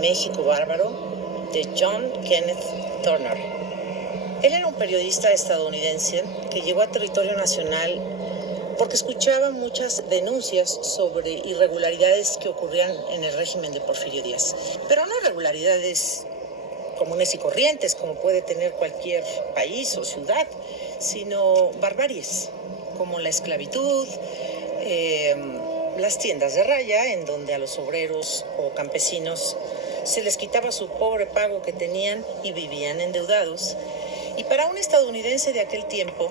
México Bárbaro, de John Kenneth Turner. Él era un periodista estadounidense que llegó a territorio nacional porque escuchaba muchas denuncias sobre irregularidades que ocurrían en el régimen de Porfirio Díaz. Pero no irregularidades comunes y corrientes, como puede tener cualquier país o ciudad, sino barbaries, como la esclavitud, las tiendas de raya, en donde a los obreros o campesinos se les quitaba su pobre pago que tenían y vivían endeudados. Y para un estadounidense de aquel tiempo,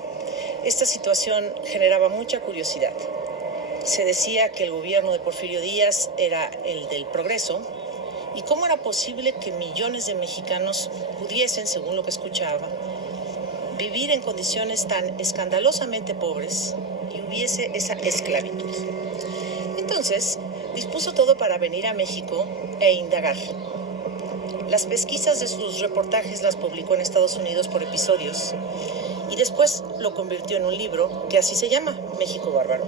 esta situación generaba mucha curiosidad. Se decía que el gobierno de Porfirio Díaz era el del progreso, y cómo era posible que millones de mexicanos pudiesen, según lo que escuchaba, vivir en condiciones tan escandalosamente pobres y hubiese esa esclavitud. Entonces, dispuso todo para venir a México e indagar. Las pesquisas de sus reportajes las publicó en Estados Unidos por episodios y después lo convirtió en un libro que así se llama, México Bárbaro.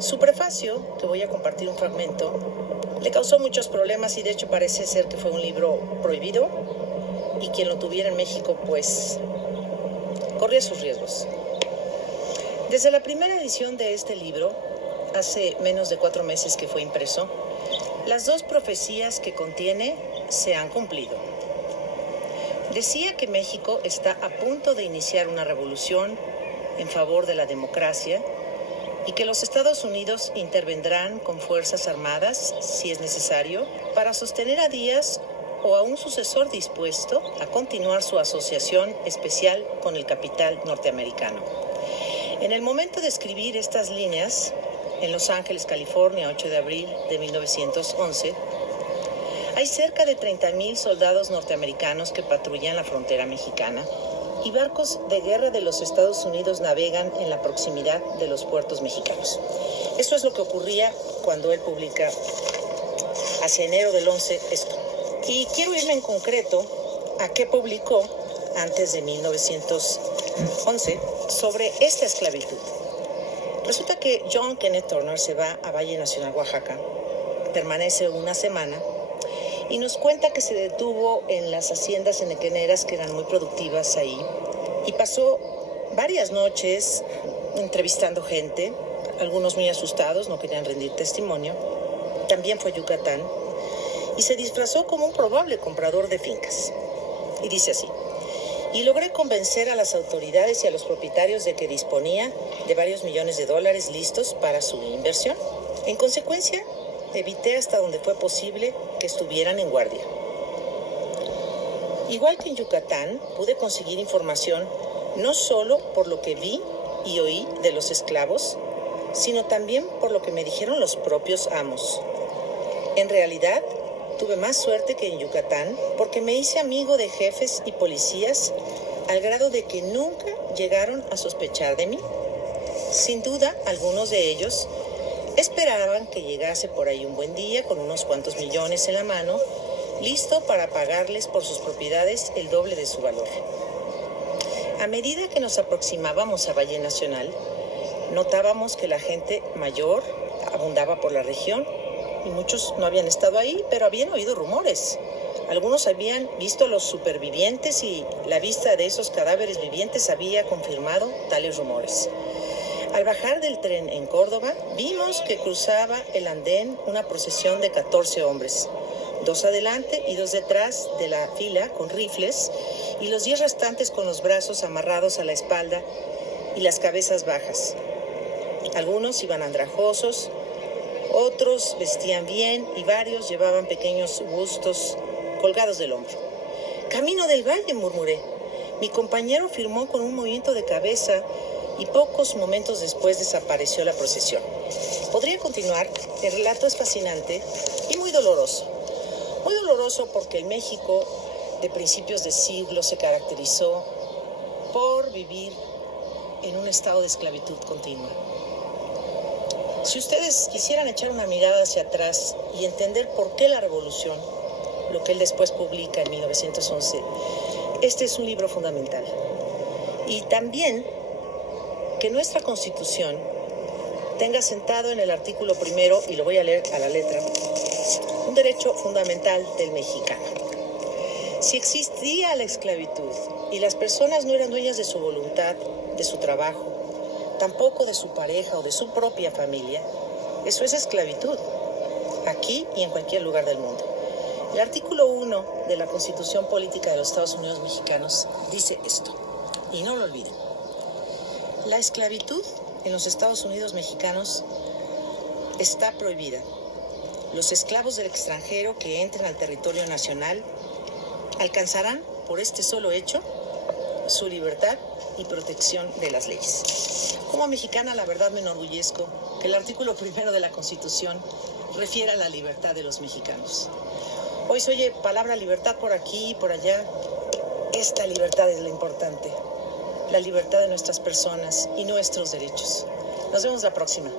Su prefacio, que voy a compartir un fragmento, le causó muchos problemas y de hecho parece ser que fue un libro prohibido y quien lo tuviera en México pues corría sus riesgos. Desde la primera edición de este libro, hace menos de 4 meses que fue impreso, las 2 profecías que contiene se han cumplido. Decía que México está a punto de iniciar una revolución en favor de la democracia y que los Estados Unidos intervendrán con fuerzas armadas, si es necesario, para sostener a Díaz o a un sucesor dispuesto a continuar su asociación especial con el capital norteamericano. En el momento de escribir estas líneas, en Los Ángeles, California, 8 de abril de 1911, hay cerca de 30,000 soldados norteamericanos que patrullan la frontera mexicana y barcos de guerra de los Estados Unidos navegan en la proximidad de los puertos mexicanos. Esto es lo que ocurría cuando él publica hacia enero del 11 esto. Y quiero irme en concreto a qué publicó antes de 1911 sobre esta esclavitud. Resulta que John Kenneth Turner se va a Valle Nacional, Oaxaca, permanece una semana y nos cuenta que se detuvo en las haciendas enequeneras que eran muy productivas ahí y pasó varias noches entrevistando gente, algunos muy asustados, no querían rendir testimonio. También fue a Yucatán y se disfrazó como un probable comprador de fincas. Y dice así: y logré convencer a las autoridades y a los propietarios de que disponía de varios millones de dólares listos para su inversión. En consecuencia, evité hasta donde fue posible que estuvieran en guardia. Igual que en Yucatán, pude conseguir información no solo por lo que vi y oí de los esclavos, sino también por lo que me dijeron los propios amos. En realidad, tuve más suerte que en Yucatán porque me hice amigo de jefes y policías al grado de que nunca llegaron a sospechar de mí. Sin duda, algunos de ellos esperaban que llegase por ahí un buen día con unos cuantos millones en la mano, listo para pagarles por sus propiedades el doble de su valor. A medida que nos aproximábamos a Valle Nacional, notábamos que la gente mayor abundaba por la región y muchos no habían estado ahí, pero habían oído rumores. Algunos habían visto a los supervivientes y la vista de esos cadáveres vivientes había confirmado tales rumores. Al bajar del tren en Córdoba, vimos que cruzaba el andén una procesión de 14 hombres, 2 adelante y 2 detrás de la fila con rifles, y los 10 restantes con los brazos amarrados a la espalda y las cabezas bajas. Algunos iban andrajosos, otros vestían bien y varios llevaban pequeños bustos colgados del hombro. «Camino del Valle», murmuré. Mi compañero firmó con un movimiento de cabeza y pocos momentos después desapareció la procesión. Podría continuar, el relato es fascinante y muy doloroso. Muy doloroso porque el México de principios de siglo se caracterizó por vivir en un estado de esclavitud continua. Si ustedes quisieran echar una mirada hacia atrás y entender por qué la revolución, lo que él después publica en 1911, este es un libro fundamental. Y también que nuestra Constitución tenga sentado en el artículo primero, y lo voy a leer a la letra, un un derecho fundamental del mexicano. Si existía la esclavitud y las personas no eran dueñas de su voluntad, de su trabajo, tampoco de su pareja o de su propia familia, eso es esclavitud, aquí y en cualquier lugar del mundo. El artículo 1 de la Constitución Política de los Estados Unidos Mexicanos dice esto, y no lo olviden. La esclavitud en los Estados Unidos Mexicanos está prohibida. Los esclavos del extranjero que entren al territorio nacional alcanzarán, por este solo hecho, su libertad y protección de las leyes. Como mexicana, la verdad me enorgullezco que el artículo 1 de la Constitución refiera a la libertad de los mexicanos. Hoy se oye palabra libertad por aquí y por allá. Esta libertad es la importante, la libertad de nuestras personas y nuestros derechos. Nos vemos la próxima.